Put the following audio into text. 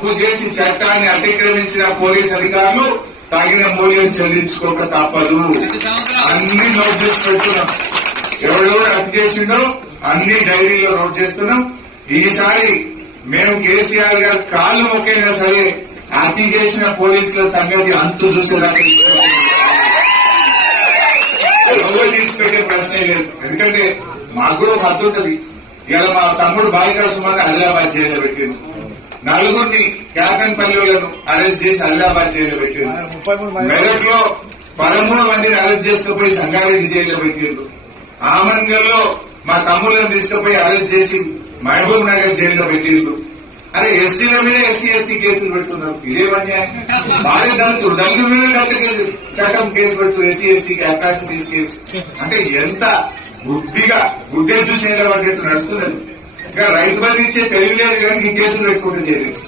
తప్పు చేసి చట్టాన్ని అతిక్రమించిన పోలీస్ అధికారులు తగిన మూల్యం చెల్లించుకోక తప్పదు. అన్ని నోట్ చేసి పెడుతున్నాం. ఎవరెవరు హత్య చేసిండో అన్ని డైరీలో నోట్ చేస్తున్నాం. ఈసారి మేము కేసీఆర్ గారు కాళ్ళు మొక్కైనా సరే హత్య చేసిన పోలీసుల సంగతి అంతు చూసేలా ఎవరు తీసుకెళ్లే ప్రశ్నే లేదు. ఎందుకంటే మాకు కూడా ఒక హద్దు ఉంటుంది. ఇలా మా తమ్ముడు బాలికా సుమారు ఆదిలాబాద్ జైల్లో పెట్టింది. నలుగురిని క్యాకన్పల్లిలను అరెస్ట్ చేసి ఆదిలాబాద్ జైల్లో పెట్టింది. మెదక్లో 13 మందిని అరెస్ట్ చేసుకుపోయి సంగారెడ్డి జైల్లో పెట్టిండ్రు. ఆమంగల్లో మా తమ్ములను తీసుకుపోయి అరెస్ట్ చేసి మహబూబ్ నగర్ జైల్లో పెట్టిండ్రు. అరే ఎస్సీల మీద ఎస్సీ కేసులు పెడుతున్నారు. ఇదేమన్యా బాగా దళితుల మీద చట్టం కేసు పెడుతున్నారు. ఎస్సీకి అట్రాసిటీస్ కేసు అంటే ఎంత బుద్ధిగా గుడ్డే చూసి పడ్డట్టు నడుస్తున్నది. ఇంకా రైతు బంధు ఇచ్చే తెలివి లేదు కానీ ఈ కేసులు పెట్టుకుంటూ చేయలేదు.